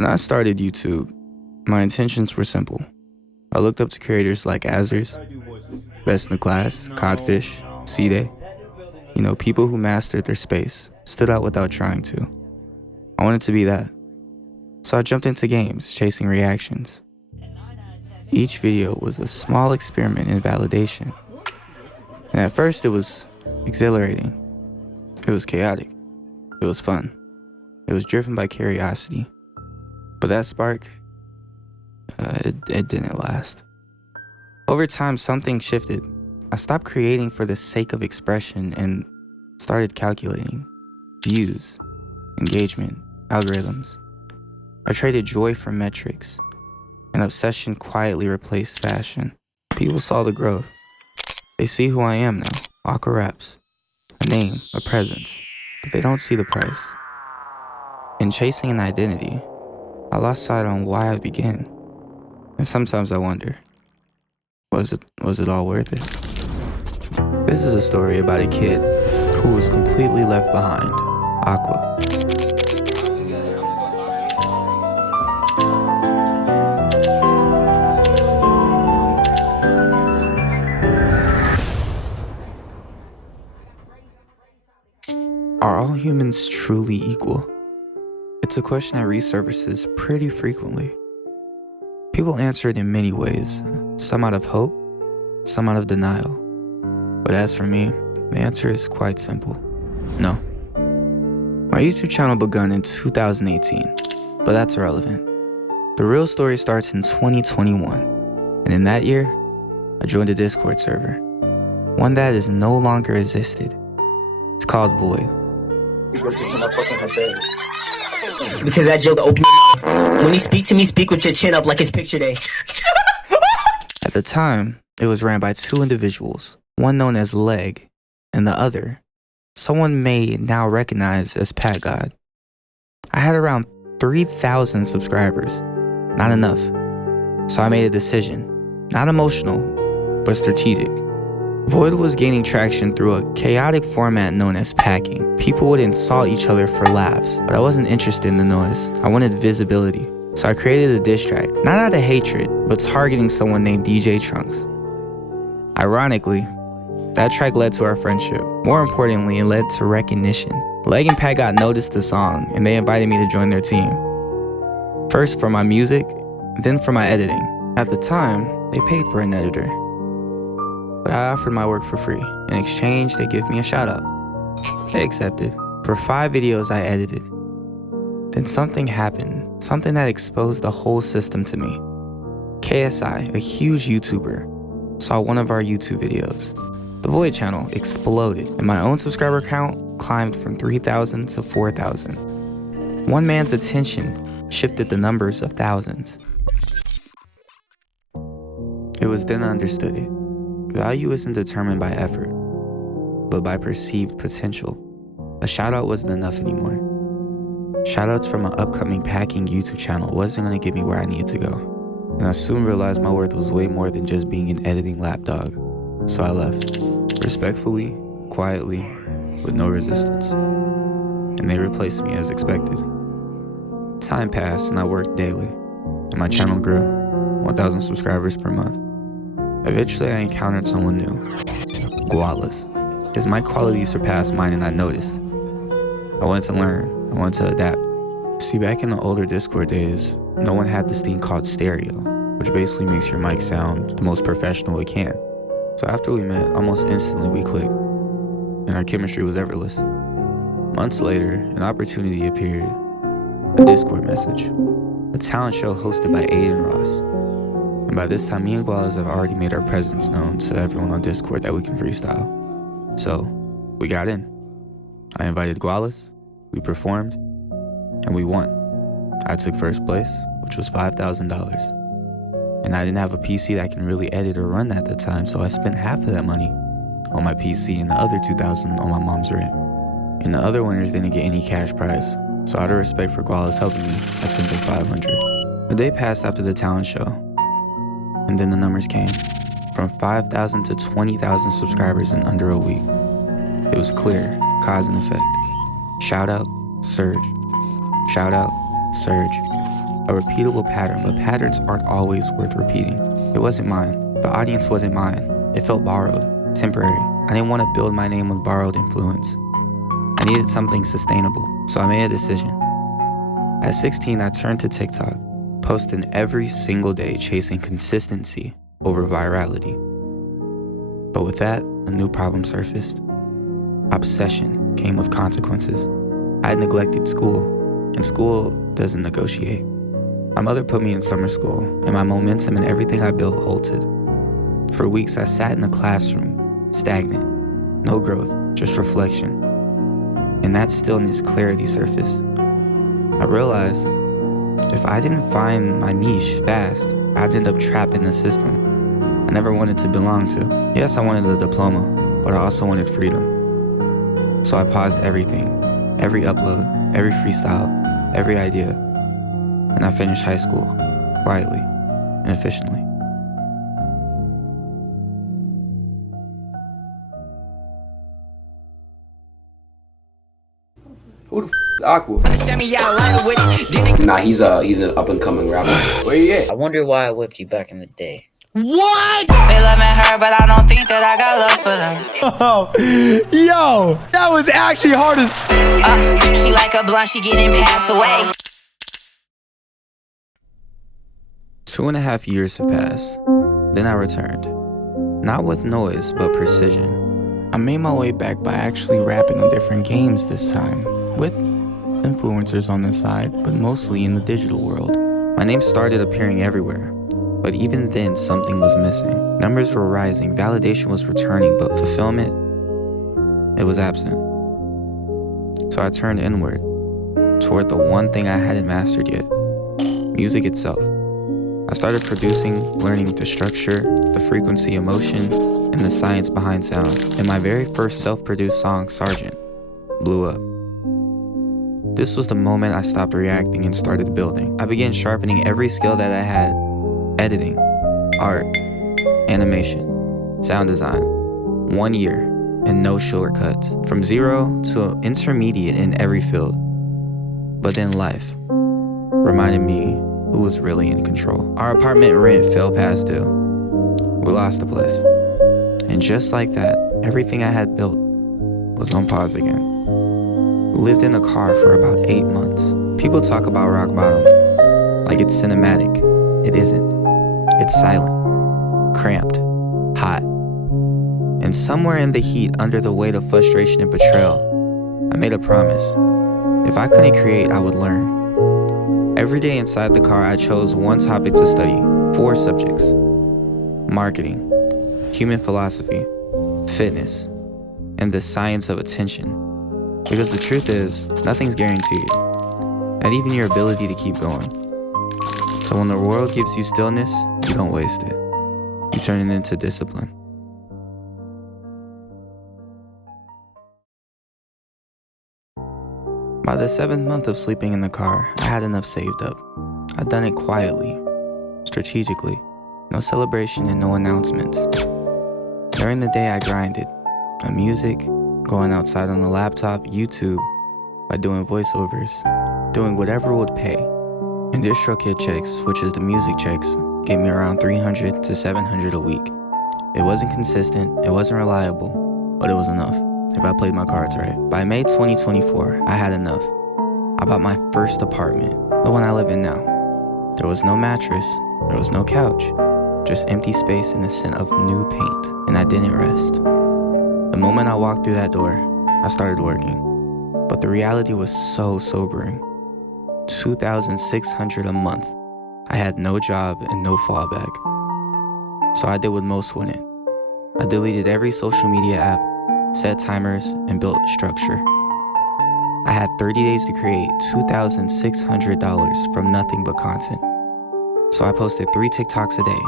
When I started YouTube, my intentions were simple. I looked up to creators like Azers, Best in the Class, Codfish, C-Day. People who mastered their space, stood out without trying to. I wanted to be that. So I jumped into games, chasing reactions. Each video was a small experiment in validation. And at first it was exhilarating. It was chaotic. It was fun. It was driven by curiosity. But that spark, it didn't last. Over time, something shifted. I stopped creating for the sake of expression and started calculating views, engagement, algorithms. I traded joy for metrics. An obsession quietly replaced passion. People saw the growth. They see who I am now, Aqua Raps. A name, a presence, but they don't see the price. In chasing an identity, I lost sight on why I began. And sometimes I wonder, was it all worth it? This is a story about a kid who was completely left behind, Aqua. Are all humans truly equal? It's a question that resurfaces pretty frequently. People answer it in many ways, some out of hope, some out of denial. But as for me, the answer is quite simple. No. My YouTube channel begun in 2018, but that's irrelevant. The real story starts in 2021, and in that year, I joined a Discord server, one that is no longer existed. It's called Void. Because that joke opened my mouth. When you speak to me, speak with your chin up like it's picture day. At the time, it was ran by two individuals, one known as Leg, and the other, someone may now recognize as Pat God. I had around 3,000 subscribers, not enough. So I made a decision, not emotional, but strategic. Void was gaining traction through a chaotic format known as packing. People would insult each other for laughs, but I wasn't interested in the noise. I wanted visibility. So I created a diss track, not out of hatred, but targeting someone named DJ Trunks. Ironically, that track led to our friendship. More importantly, it led to recognition. Leg and Pat got noticed the song, and they invited me to join their team. First for my music, then for my editing. At the time, they paid for an editor. But I offered my work for free. In exchange, they give me a shout out. They accepted. For 5 videos I edited. Then something happened, something that exposed the whole system to me. KSI, a huge YouTuber, saw one of our YouTube videos. The Void channel exploded, and my own subscriber count climbed from 3,000 to 4,000. One man's attention shifted the numbers of thousands. It was then I understood it. Value isn't determined by effort, but by perceived potential. A shoutout wasn't enough anymore. Shoutouts from an upcoming packing YouTube channel wasn't gonna get me where I needed to go. And I soon realized my worth was way more than just being an editing lapdog. So I left. Respectfully, quietly, with no resistance. And they replaced me as expected. Time passed and I worked daily. And my channel grew, 1,000 subscribers per month. Eventually, I encountered someone new, Gualas. His mic quality surpassed mine and I noticed. I wanted to learn, I wanted to adapt. See, back in the older Discord days, no one had this thing called stereo, which basically makes your mic sound the most professional it can. So after we met, almost instantly we clicked, and our chemistry was effortless. Months later, an opportunity appeared, a Discord message, a talent show hosted by Aiden Ross. And by this time, me and Gualas have already made our presence known to everyone on Discord that we can freestyle. So, we got in. I invited Gualas, we performed, and we won. I took first place, which was $5,000. And I didn't have a PC that can really edit or run at the time, so I spent half of that money on my PC and the other $2,000 on my mom's rent. And the other winners didn't get any cash prize, so out of respect for Gualas helping me, I sent them $500. The day passed after the talent show. And then the numbers came, from 5,000 to 20,000 subscribers in under a week. It was clear, cause and effect. Shout out, surge. Shout out, surge. a repeatable pattern, but patterns aren't always worth repeating. It wasn't mine. The audience wasn't mine. It felt borrowed, temporary. I didn't want to build my name on borrowed influence. I needed something sustainable, so I made a decision. At 16, I turned to TikTok, posting every single day, chasing consistency over virality. But with that, a new problem surfaced. Obsession came with consequences. I had neglected school, and school doesn't negotiate. My mother put me in summer school, and my momentum and everything I built halted. For weeks, I sat in a classroom, stagnant, no growth, just reflection. In that stillness, clarity surfaced. I realized if I didn't find my niche fast, I'd end up trapped in a system I never wanted to belong to. Yes, I wanted a diploma, but I also wanted freedom. So I paused everything, every upload, every freestyle, every idea, and I finished high school, quietly and efficiently. Who the f is Aqua? Nah, he's an up and coming rapper. Where you at? I wonder why I whipped you back in the day. What? They loving her, but I don't think that I got love for them. Oh, yo, that was actually hard as She like a blunt, she getting passed away. 2.5 years have passed. Then I returned. Not with noise, but precision. I made my way back by actually rapping on different games this time, with influencers on the side, but mostly in the digital world. My name started appearing everywhere, but even then something was missing. Numbers were rising, validation was returning, but fulfillment, it was absent. So I turned inward, toward the one thing I hadn't mastered yet, music itself. I started producing, learning the structure, the frequency, emotion, and the science behind sound. And my very first self-produced song, Sergeant, blew up. This was the moment I stopped reacting and started building. I began sharpening every skill that I had: editing, art, animation, sound design. 1 year and no shortcuts. From zero to intermediate in every field. But then life reminded me who was really in control. Our apartment rent fell past due. We lost the place. And just like that, everything I had built was on pause again. We lived in a car for about 8 months. People talk about rock bottom like it's cinematic. It isn't. It's silent, cramped, hot. And somewhere in the heat, under the weight of frustration and betrayal, I made a promise. If I couldn't create, I would learn. Every day inside the car, I chose one topic to study, 4 subjects: marketing, human philosophy, fitness, and the science of attention. Because the truth is, nothing's guaranteed, not even your ability to keep going. So when the world gives you stillness, you don't waste it. You turn it into discipline. By the 7th month of sleeping in the car, I had enough saved up. I'd done it quietly, strategically, no celebration and no announcements. During the day, I grinded on music, going outside on the laptop, YouTube, by doing voiceovers, doing whatever would pay. And DistroKid checks, which is the music checks, gave me around $300 to $700 a week. It wasn't consistent, it wasn't reliable, but it was enough if I played my cards right. By May 2024, I had enough. I bought my first apartment, the one I live in now. There was no mattress, there was no couch, just empty space and a scent of new paint, and I didn't rest. The moment I walked through that door, I started working. But the reality was so sobering. $2,600 a month. I had no job and no fallback. So I did what most wouldn't. I deleted every social media app, set timers, and built structure. I had 30 days to create $2,600 from nothing but content. So I posted 3 TikToks a day,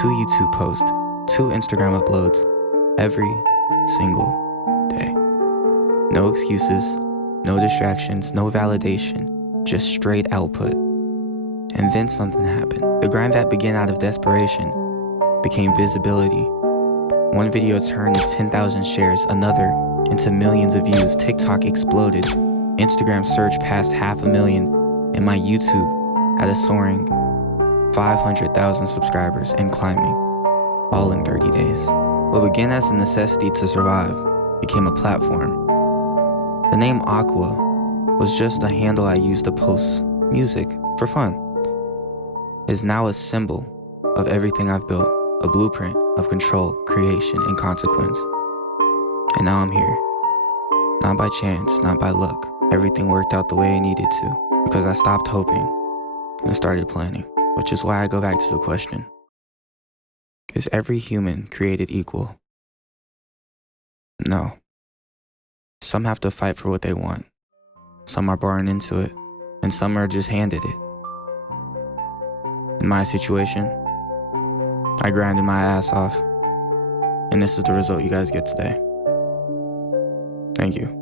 2 YouTube posts, 2 Instagram uploads, every single day. No excuses, no distractions, no validation, just straight output. And then something happened. The grind that began out of desperation became visibility. One video turned to 10,000 shares, another into millions of views. TikTok exploded. Instagram surged past 500,000, and my YouTube had a soaring 500,000 subscribers and climbing, all in 30 days. What began as a necessity to survive became a platform. The name Aqua was just a handle I used to post music for fun. It's now a symbol of everything I've built, a blueprint of control, creation, and consequence. And now I'm here. Not by chance, not by luck. Everything worked out the way it needed to because I stopped hoping and started planning, which is why I go back to the question. Is every human created equal? No. Some have to fight for what they want. Some are born into it, and some are just handed it. In my situation, I grinded my ass off, and this is the result you guys get today. Thank you.